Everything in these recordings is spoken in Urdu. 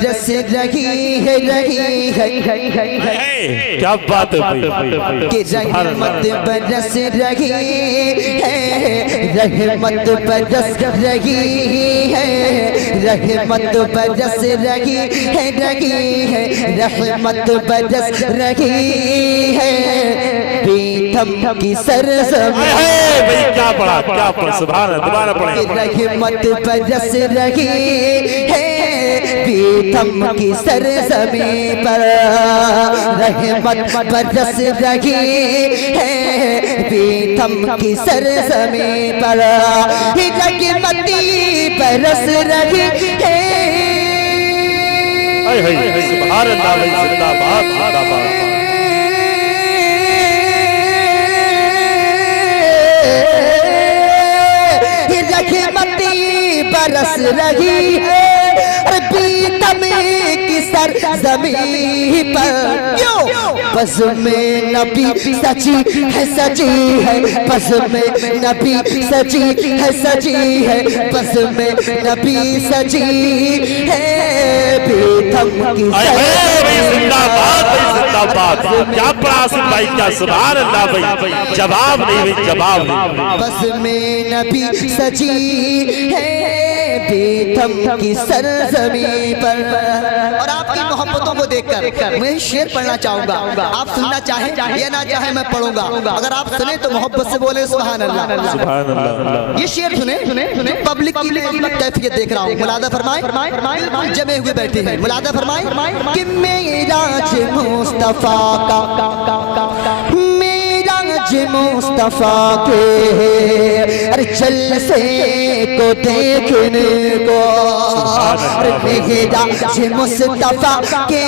برس رہی ہے کیا بات ہے کہ رحمت برس رہی ہے، رحمت برس رہی ہے، رحمت برس رہی ہے، رحمت برس رہی ہے، پیتھم کی سرزمین بھئی کیا پڑھا سبحان اللہ دوبارہ پڑھیں رحمت برس رہی ہے پیتھم کی سرزمین پر، رحمت برس رہی ہے پیتھم کی سرزمین پر، رحمت برس رہی ہے سبحان اللہ بھئی زندہ باد زندہ باد رحمت برس رہی ہے پیتھم کی سرزمین پر، بس میں نبی سچی ہے سچی ہے، بس میں نبی سچی ہے سچی ہے، بس میں نبی سچی ہے پیتھم کی سرزمین زندہ باد کیا پڑھا سن بھائی کیا سبحان اللہ بھئی جواب نہیں بھئی جواب نہیں بس میں نبی سچی ہے پیتھم کی سرزمین پر۔ اور آپ کی محبتوں کو دیکھ کر میں شعر پڑھنا چاہوں گا، آپ سننا چاہیں یا نہ چاہیں میں پڑھوں گا، اگر آپ سنیں تو محبت سے بولے سبحان اللہ سبحان اللہ۔ یہ شعر سنیں پبلک کی میں کیفیت دیکھ رہا ہوں، ملادہ فرمائیں جمع ہوئے بیٹھے ہیں، ملادہ فرمائیں کہ معراج مصطفیٰ کا معراج مصطفیٰ کے جلسے کو دیکھنے کو، معراج مصطفیٰ کے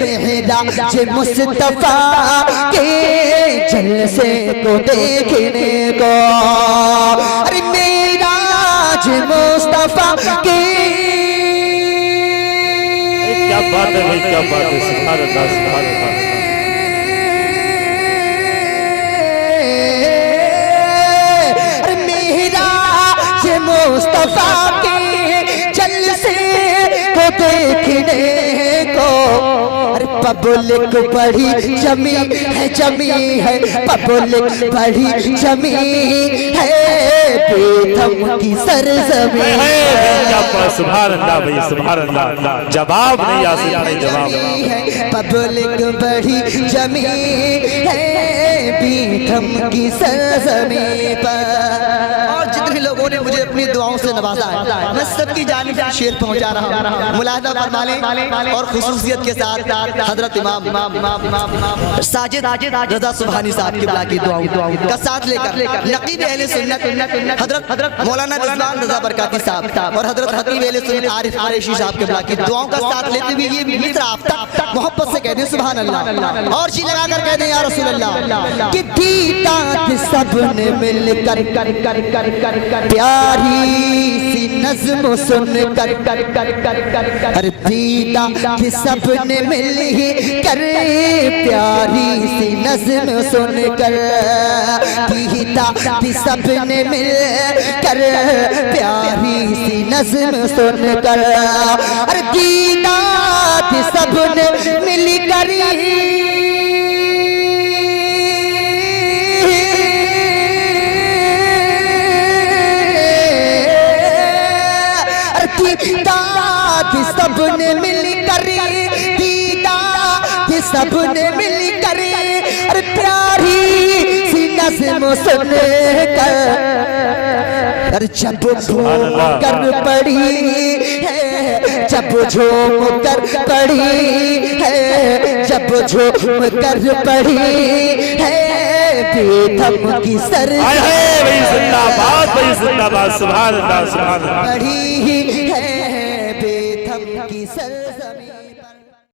معراج مصطفیٰ کے جلسے کو دیکھنے کو، معراج مصطفیٰ کے کیا بات ہے بھئی کیا بات ہے سبحان اللہ سبحان اللہ مصطفیٰ کے جلسے کو دیکھنے کو، پبلک بڑی جمی ہے پبلک بڑی جمی ہے پیتھم کی سرزمین، سبحان اللہ بھئی سبحان اللہ جواب نہیں آسان نہیں جواب پبلک بڑی جمی ہے پیتھم کی سرزمین پر۔ اور جتنے لوگوں نے مجھے اپنی دعاؤں سے نوازا ہے میں سب کی جانب سے شعر پہنچا رہا ہوں، ملاحظہ فرما لیں اور خصوصیت کے ساتھ حضرت امام ساجد رضا سبحانی صاحب کی بلا کی دعاؤں کا ساتھ لے کر نقیب اہل سنت حضرت مولانا رضوان رضا برکاتی صاحب اور حضرت خطیب اہل سنت عارف قریشی صاحب کے بلا کی دعاؤں کا ساتھ لیتے ہوئے یہ مصر آفتہ محبت سے کہہ دیں سبحان اللہ، اور چیز لگا کر کہہ دیں یا رسول اللہ کہ پیتا سب نے مل کر پیاری سی نظم سن کر، ہر پیتا سب نے مل کر پیاری سی نظم سن کر، پیتا سب نے مل کر پیاری سی نظم سن کر، ہر پیتا سب نے مل کر سب نے مل کر سب نے مل کر پیاری سی نظم سن کر، جب جھوم کر پڑی ہے جب جھوم کر پڑی ہے جب جھوم کر پڑی ہے پیتھم کی سرزمین زندہ باد سبحان اللہ سبحان اللہ پڑی ہے پیتھم کی سرزمین۔